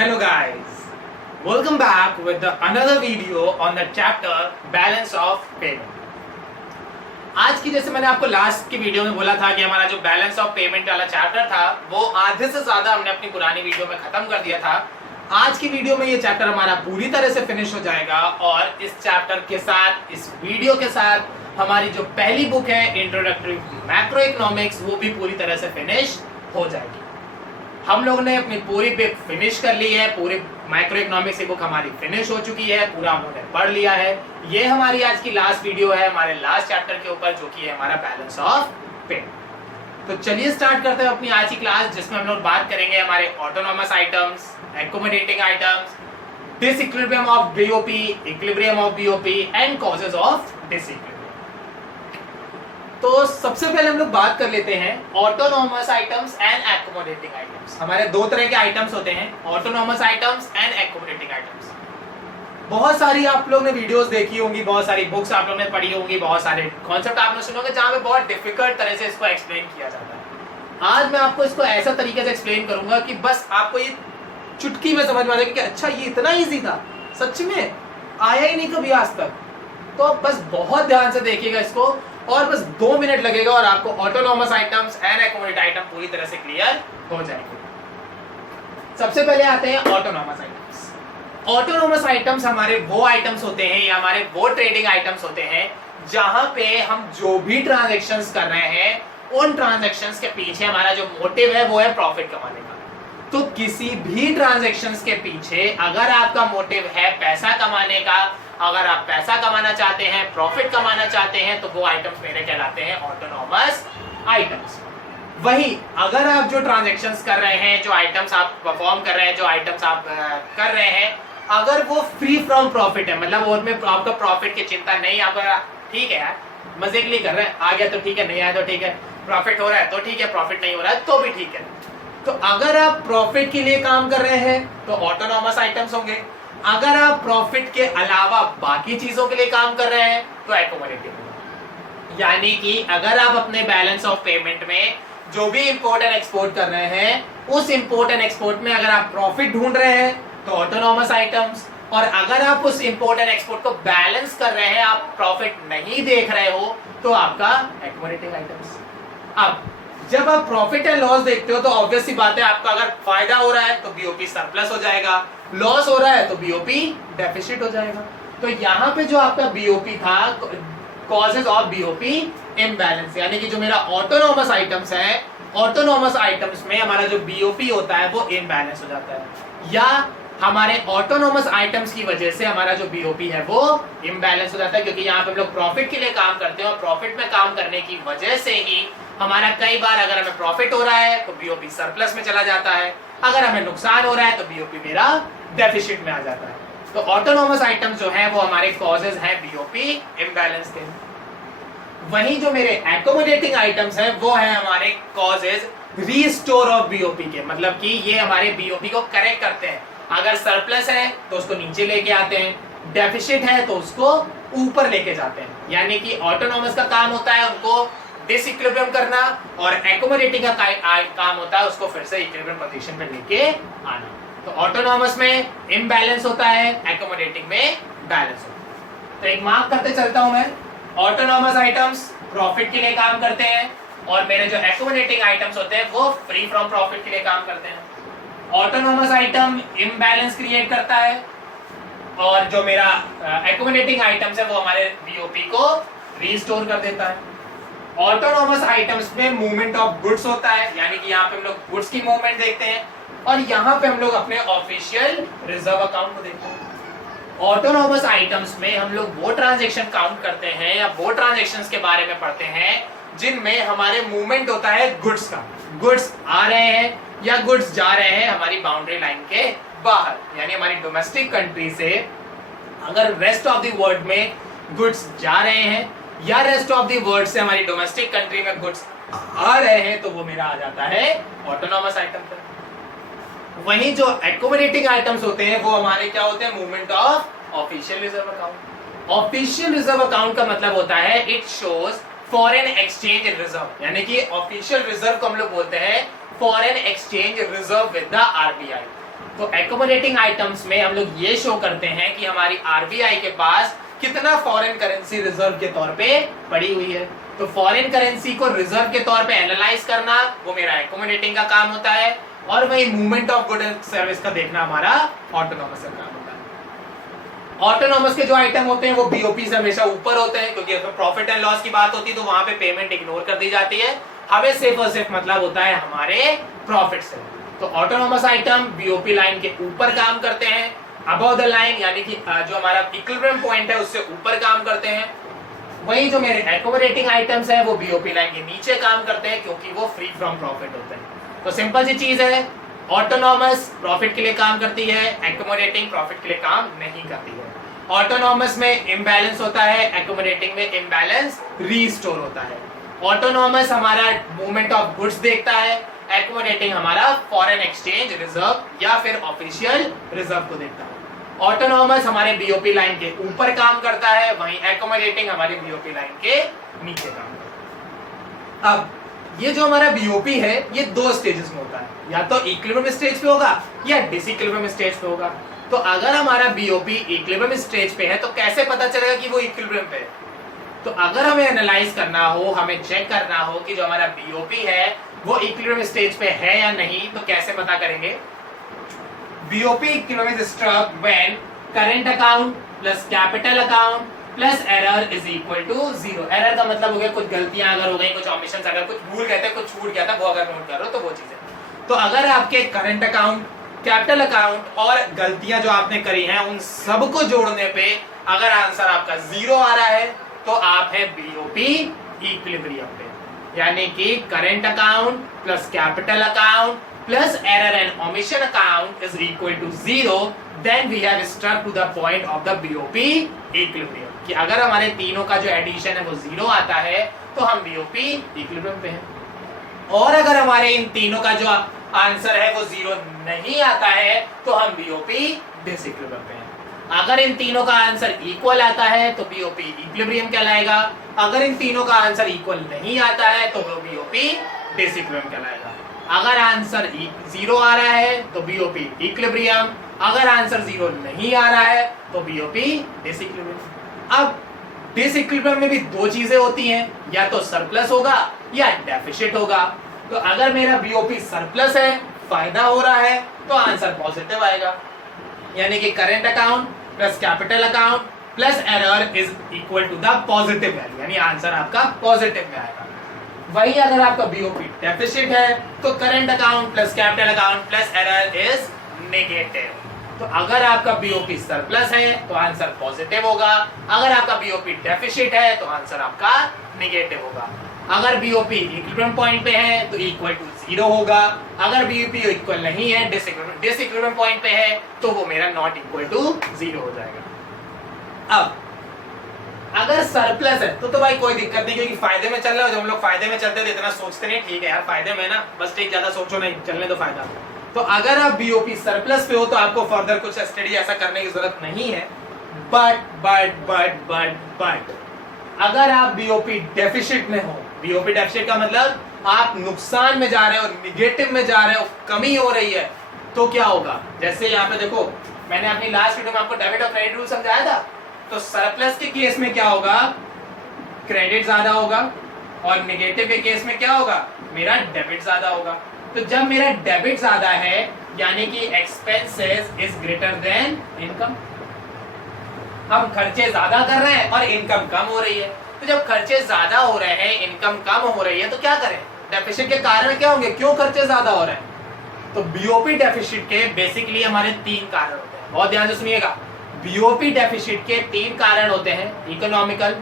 Hello guys, welcome back with another video on the chapter balance of payment. आज की जैसे मैंने आपको लास्ट की वीडियो में बोला था कि हमारा जो बैलेंस ऑफ पेमेंट वाला चैप्टर था वो आधे से ज्यादा हमने अपनी पुरानी वीडियो में खत्म कर दिया था। आज की वीडियो में ये चैप्टर हमारा पूरी तरह से फिनिश हो जाएगा और इस चैप्टर के साथ, इस वीडियो के साथ हमारी जो पहली बुक है इंट्रोडक्टरी मैक्रो इकोनॉमिक्स वो भी पूरी तरह से फिनिश हो जाएगी। हम लोगों ने अपनी पूरी बुक फिनिश कर ली है, पूरी माइक्रो इकोनॉमिक्स की बुक हमारी फिनिश हो चुकी है, पूरा हमने पढ़ लिया है। ये हमारी आज की लास्ट वीडियो है हमारे लास्ट चैप्टर के ऊपर जो कि है हमारा बैलेंस ऑफ पेमेंट। तो चलिए स्टार्ट करते हैं अपनी आज की क्लास, जिसमें हम लोग बात करेंगे हमारे autonomous items, accommodating items, disequilibrium of BOP, equilibrium of BOP and causes of disequilibrium. तो सबसे पहले हम लोग बात कर लेते हैं autonomous items and accommodating items. हमारे दो तरह के आइटम्स होते हैं, autonomous items and accommodating items. बहुत सारी आप लोग ने वीडियोस देखी होंगी, बहुत सारी बुक्स आप लोग ने पढ़ी होंगी, बहुत सारे कॉन्सेप्ट आपने सुने होंगे जहां पे बहुत डिफिकल्ट तरह से इसको एक्सप्लेन किया जाता है। आज मैं आपको इसको ऐसा तरीके से एक्सप्लेन करूंगा कि बस आपको ये चुटकी में समझ में आ जाएगा कि अच्छा ये इतना ईजी था, सच में आया ही नहीं कभी आज तक। तो बस बहुत ध्यान से देखिएगा इसको और बस 2 मिनट लगेगा और आपको ऑटोनोमस आइटम्स एंड एक्कोमोडेट आइटम पूरी तरह से क्लियर हो जाएंगे। सबसे पहले आते हैं ऑटोनोमस आइटम्स। ऑटोनोमस आइटम्स हमारे वो आइटम्स होते हैं या हमारे वो ट्रेडिंग आइटम्स होते हैं जहां पे हम जो भी ट्रांजैक्शंस कर रहे हैं उन ट्रांजैक्शंस के पीछे हमारा जो मोटिव है वो है प्रॉफिट कमाने का। तो किसी भी ट्रांजैक्शंस के पीछे अगर आपका मोटिव है पैसा कमाने का, अगर आप पैसा कमाना चाहते हैं, प्रॉफिट कमाना चाहते हैं, तो वो आइटम्स मेरे कहलाते हैं ऑटोनोमस आइटम्स। वही अगर आप जो ट्रांजैक्शंस कर रहे हैं, जो आइटम्स आप परफॉर्म कर रहे हैं, जो आइटम्स आप कर रहे हैं, अगर वो फ्री फ्रॉम प्रॉफिट है, मतलब उसमें आपका प्रॉफिट की चिंता नहीं, आप ठीक है यार मजे के लिए कर रहे हैं, आ गया तो ठीक है, नहीं आया तो ठीक है, प्रॉफिट हो रहा है तो ठीक है, प्रॉफिट नहीं हो रहा है तो भी ठीक है। तो अगर आप प्रॉफिट के लिए काम कर रहे हैं तो ऑटोनोमस आइटम्स होंगे। अगर आप प्रॉफिट के अलावा बाकी चीजों के लिए काम कर रहे हैं तो एक्कोमोडेटिव होगा। यानी कि अगर आप अपने बैलेंस ऑफ पेमेंट में जो भी इंपोर्ट एंड एक्सपोर्ट कर रहे हैं उस इंपोर्ट एंड एक्सपोर्ट में अगर आप प्रॉफिट ढूंढ रहे हैं तो ऑटोनोमस आइटम्स, और अगर आप उस इंपोर्ट एंड एक्सपोर्ट को बैलेंस कर रहे हैं, आप प्रॉफिट नहीं देख रहे हो, तो आपका एक्कोमोडेटिंग आइटम्स। अब जब आप प्रॉफिट एंड लॉस देखते हो तो ऑब्वियस सी बात है, आपका अगर फायदा हो रहा है तो बीओपी सरप्लस हो जाएगा, लॉस हो रहा है तो बीओपी डेफिसिट हो जाएगा। तो यहाँ पे जो आपका बीओपी था, कॉजेज ऑफ बीओपी इम्बैलेंस, यानी कि जो मेरा ऑटोनोमस आइटम्स है, ऑटोनोमस आइटम्स में हमारा जो बीओपी होता है वो इम्बैलेंस हो जाता है, या हमारे ऑटोनोमस आइटम्स की वजह से हमारा जो बीओपी है वो इम्बैलेंस हो जाता है, क्योंकि यहाँ पे हम लोग प्रॉफिट के लिए काम करते हैं और प्रॉफिट में काम करने की वजह से ही हमारा कई बार अगर हमें प्रॉफिट हो रहा है तो बीओपी सरप्लस में चला जाता है, अगर हमें नुकसान हो रहा है तो बीओपी मेरा डेफिसिट में आ जाता है। तो ऑटोनोमस आइटम्स जो है वो हमारे कॉजेज हैं बीओपी इम्बैलेंस के। वहीं जो मेरे एक्कोमोडेटिंग आइटम्स हैं वो है हमारे कॉजेज रीस्टोर ऑफ बीओपी के, मतलब कि ये हमारे बीओपी को करेक्ट करते हैं। अगर सरप्लस है तो उसको नीचे लेके आते हैं, डेफिसिट है तो उसको ऊपर लेके जाते हैं। यानी कि ऑटोनोमस का काम होता है उनको डिसइक्विलिब्रियम करना और एक्कोमोडेटिंग का काम होता है उसको फिर से इक्विलिब्रियम पोजीशन पे लेके आना। तो ऑटोनोमस में इम्बैलेंस होता है, एक्कोमोडेटिंग में बैलेंस होता है। तो एक मार्क करते चलता हूं मैं, ऑटोनोमस आइटम्स प्रॉफिट के लिए काम करते हैं और मेरे जो एक्कोमोडेटिंग आइटम्स होते हैं वो फ्री फ्रॉम प्रॉफिट के लिए काम करते हैं। ऑटोनोमस आइटम इम्बैलेंस क्रिएट करता है और जो मेरा एक्कोमोडेटिंग आइटम्स है वो हमारे बीओपी को रीस्टोर कर देता है। ऑटोनोमस आइटम्स में मूवमेंट ऑफ गुड्स होता है, यानी कि यहाँ पे हम लोग गुड्स की मूवमेंट देखते हैं और यहाँ पे हम लोग अपने ऑफिशियल रिजर्व अकाउंट को देखते हैं। ऑटोनोमस आइटम्स में हम लोग वो ट्रांजैक्शन काउंट करते हैं या वो ट्रांजैक्शंस के बारे में पढ़ते हैं जिनमें हमारे मूवमेंट होता है गुड्स का, गुड्स आ रहे हैं या गुड्स जा रहे हैं हमारी बाउंड्री लाइन के बाहर, यानी हमारी डोमेस्टिक कंट्री से अगर रेस्ट ऑफ द वर्ल्ड में गुड्स जा रहे हैं या रेस्ट ऑफ द वर्ल्ड से हमारी डोमेस्टिक कंट्री में गुड्स आ रहे हैं तो वो मेरा आ जाता है ऑटोनोमस आइटम पर। वहीं जो एक्कोमोडेटिंग आइटम्स होते हैं वो हमारे क्या होते हैं, movement of official reserve account. Official reserve account का मतलब होता है it shows foreign exchange reserve, यानी कि ऑफिशियल रिजर्व को हम लोग बोलते हैं foreign exchange reserve with the RBI. तो एकोमोडेटिंग आइटम्स में हम लोग ये शो करते हैं कि हमारी आरबीआई के पास कितना फॉरेन करेंसी रिजर्व के तौर पे पड़ी हुई है। तो फॉरेन करेंसी को रिजर्व के तौर पे एनालाइज करना वो मेरा एकोमोडेटिंग का काम होता है, और वही movement of good and service का देखना हमारा ऑटोनॉमस का काम होता है। ऑटोनॉमस के जो आइटम होते हैं वो बीओपी से हमेशा ऊपर होते हैं, क्योंकि इसमें प्रॉफिट एंड लॉस की बात होती है तो वहां पे पेमेंट इग्नोर कर दी जाती है। हमें सिर्फ और सिर्फ मतलब होता है हमारे प्रॉफिट से। तो ऑटोनॉमस आइटम बीओपी लाइन के ऊपर काम करते हैं, अबव द लाइन यानी कि जो हमारा इक्विलिब्रियम पॉइंट है उससे ऊपर काम करते हैं। वही जो मेरे एकोमोडेटिंग आइटम्स हैं वो बीओपी लाइन के नीचे काम करते हैं, क्योंकि वो फ्री फ्रॉम प्रॉफिट होते हैं। तो सिंपल सी चीज है, ऑटोनॉमस प्रॉफिट के लिए काम करती है, एकोमोडेटिंग प्रॉफिट के लिए काम नहीं करती है। ऑटोनॉमस में इम्बैलेंस होता है, एकोमोडेटिंग में इम्बैलेंस रीस्टोर होता है। ऑटोनॉमस हमारा मूवमेंट ऑफ गुड्स देखता है, एकोमोडेटिंग हमारा फॉरेन एक्सचेंज रिजर्व या फिर ऑफिशियल रिजर्व को देखता है। ऑटोनॉमस हमारे बीओपी लाइन के ऊपर काम करता है, वहीं एकोमोडेटिंग हमारे बीओपी लाइन के नीचे काम करता है। अब ये जो हमारा बीओपी है ये दो स्टेजेस में होता है, या तो इक्विलिब्रियम स्टेज पे होगा या डिसइक्विलिब्रियम स्टेज पे होगा। तो अगर हमारा बीओपी इक्विलिब्रियम स्टेज पे है तो कैसे पता चलेगा कि वो इक्विलिब्रियम पे है? तो अगर हमें एनालाइज करना हो, हमें चेक करना हो कि जो हमारा बीओपी है वो इक्विलिब्रियम स्टेज पे है या नहीं, तो कैसे पता करेंगे? BOP equilibrium is struck when current account plus capital account plus error is equal to 0। Error का मतलब हो गया कुछ गलतियां अगर हो गई, कुछ ऑमिशंस, अगर कुछ भूल गए थे, कुछ छूट गया था, वो अगर नोट करो तो वो चीजें। तो अगर आपके करंट अकाउंट, कैपिटल अकाउंट और गलतियां जो आपने करी हैं उन सबको जोड़ने पे अगर आंसर आपका 0 आ रहा है तो आप है BOP इक्विलिब्रियम पे, यानी कि current account plus capital account plus error and omission account is equal to 0, then we have struck to the point of the BOP equilibrium। कि अगर हमारे तीनों का जो एडिशन है वो 0 आता है तो हम BOP equilibrium पे हैं, और अगर हमारे इन तीनों का जो आंसर है वो 0 नहीं आता है तो हम BOP डिसइक्विलिब्रियम पे हैं। अगर इन तीनों का आंसर इक्वल आता है तो BOP इक्विलिब्रियम कहलाएगा, अगर इन तीनों का आंसर इक्वल नहीं आता है तो वो BOP डिसइक्विलिब्रियम कहलाएगा। अगर आंसर 0 आ रहा है तो BOP इक्विलिब्रियम, अगर आंसर 0 नहीं आ रहा है तो BOP डिसइक्विलिब्रियम। अब डिसइक्विलिब्रियम में भी दो चीजें होती हैं, या तो सरप्लस होगा या डेफिसिट होगा। तो अगर मेरा BOP सरप्लस है, फायदा हो रहा है, तो आंसर पॉजिटिव आएगा, यानी कि current account plus capital account plus error is equal to the positive value, यानी आंसर आपका पॉजिटिव में आएगा। वही अगर आपका BOP डेफिसिट है तो current account plus capital account plus error is negative. तो अगर आपका BOP सरप्लस है तो आंसर पॉजिटिव होगा, अगर आपका BOP डेफिसिट है तो आंसर आपका नेगेटिव होगा। अगर BOP इक्विलिब्रियम पॉइंट पे है तो इक्वल टू 0 होगा, अगर BOP इक्वल नहीं है, डिसइक्विलिब्रियम पॉइंट पे है, तो वो मेरा नॉट इक्वल टू 0 हो जाएगा। अब अगर सरप्लस है तो भाई कोई दिक्कत नहीं, क्योंकि फायदे में चल रहे हो। जब हम लोग फायदे में चलते हैं तो इतना सोचते नहीं, ठीक है यार फायदे में ना, बस ठीक, ज्यादा सोचो नहीं, चलने दो फायदा। तो अगर आप BOP सरप्लस पे हो तो आपको फर्दर कुछ स्टडी ऐसा करने की जरूरत नहीं है। बट अगर आप BOP डेफिसिट में हो, BOP डेफिसिट का मतलब आप नुकसान में जा रहे हो, निगेटिव में जा रहे हो, कमी हो रही है, तो क्या होगा? जैसे यहाँ पे देखो, मैंने अपनी लास्ट वीडियो में आपको डेबिट और क्रेडिट रूल समझाया था। तो सरप्लस के केस में क्या होगा? क्रेडिट ज्यादा होगा, और नेगेटिव के केस में क्या होगा? मेरा डेबिट ज्यादा होगा। तो जब मेरा डेबिट ज्यादा है यानी कि expenses is greater than income, हम खर्चे ज्यादा कर रहे हैं और इनकम कम हो रही है। तो जब खर्चे ज्यादा हो रहे हैं, इनकम कम हो रही है, तो क्या करें? डेफिसिट के कारण क्या होंगे? क्यों खर्चे ज्यादा हो रहे हैं? तो BOP डेफिसिट के बेसिकली हमारे 3 कारण होते हैं, बहुत ध्यान से सुनिएगा। BOP डेफिसिट के 3 कारण होते हैं, इकोनॉमिकल,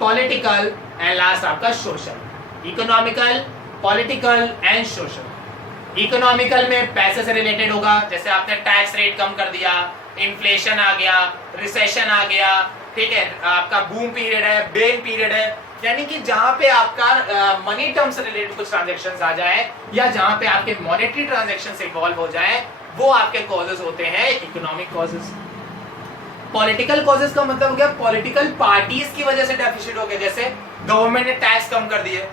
पॉलिटिकल एंड लास्ट आपका social. Economical, political and social. Economical में पैसे से रिलेटेड होगा, जैसे आपने टैक्स रेट कम कर दिया, इन्फ्लेशन आ गया, रिसेशन आ गया, ठीक है, आपका बूम पीरियड है, बेन पीरियड है, यानी कि जहां पे आपका मनी टर्म से रिलेटेड कुछ ट्रांजैक्शंस आ जाए या जहां पे आपके मॉनेटरी ट्रांजैक्शंस इन्वॉल्व हो जाए, वो आपके कॉजेस होते हैं इकोनॉमिक कॉजेस। पॉलिटिकल कॉजेस का मतलब हो गया पॉलिटिकल पार्टीज की वजह से डेफिसिट हो गया, जैसे गवर्नमेंट ने टैक्स कम कर दिए,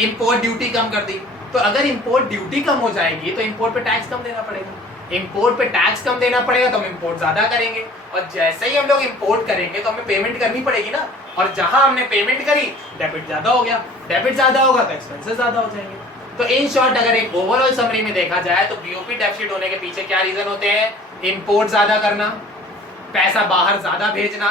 इंपोर्ट ड्यूटी कम कर दी। तो अगर इंपोर्ट ड्यूटी कम हो जाएगी तो इंपोर्ट पे टैक्स कम देना पड़ेगा, इंपोर्ट पे टैक्स कम देना पड़ेगा तो हम इंपोर्ट ज्यादा करेंगे, और जैसे ही हम लोग इंपोर्ट करेंगे तो हमें पेमेंट करनी पड़ेगी ना, और जहां हमने पेमेंट करी डेबिट ज्यादा हो गया, डेबिट ज्यादा होगा तो एक्सपेंसेस ज्यादा हो जाएंगे। तो इन शॉर्ट अगर एक ओवरऑल समरी में देखा जाए तो बीओपी डेफिसिट होने के पीछे क्या रीजन होते हैं? इंपोर्ट ज्यादा करना, पैसा बाहर ज्यादा भेजना,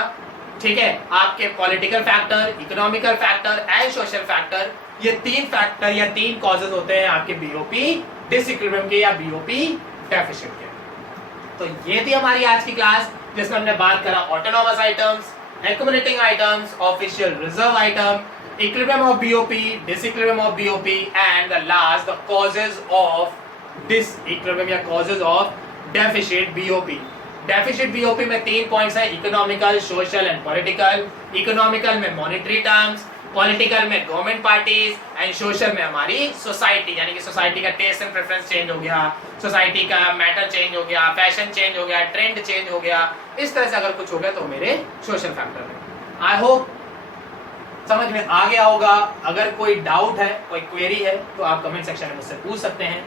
ठीक है, आपके political factor, economical factor and social factor, ये तीन फैक्टर या तीन कॉजेज होते हैं आपके बीओपी डिसइक्विलिब्रियम के या बीओपी डेफिसिट के। तो ये थी हमारी आज की क्लास जिसमें हमने बात करा autonomous items, accumulating items, official reserve item, equilibrium of BOP, disequilibrium of BOP and the last the causes of disequilibrium या causes of deficit BOP. Deficit BOP में 3 पॉइंट्स है, economical, social and political. Economical में monetary terms, political में government parties and social में हमारी society, यानी कि society का टेस्ट एंड प्रेफरेंस चेंज हो गया, सोसाइटी का मैटर चेंज हो गया, फैशन चेंज हो गया, ट्रेंड चेंज हो गया, इस तरह से अगर कुछ हो गया तो मेरे सोशल फैक्टर में। आई होप समझ में आ गया होगा। अगर कोई डाउट है, कोई क्वेरी है तो आप कमेंट सेक्शन में मुझसे पूछ सकते हैं।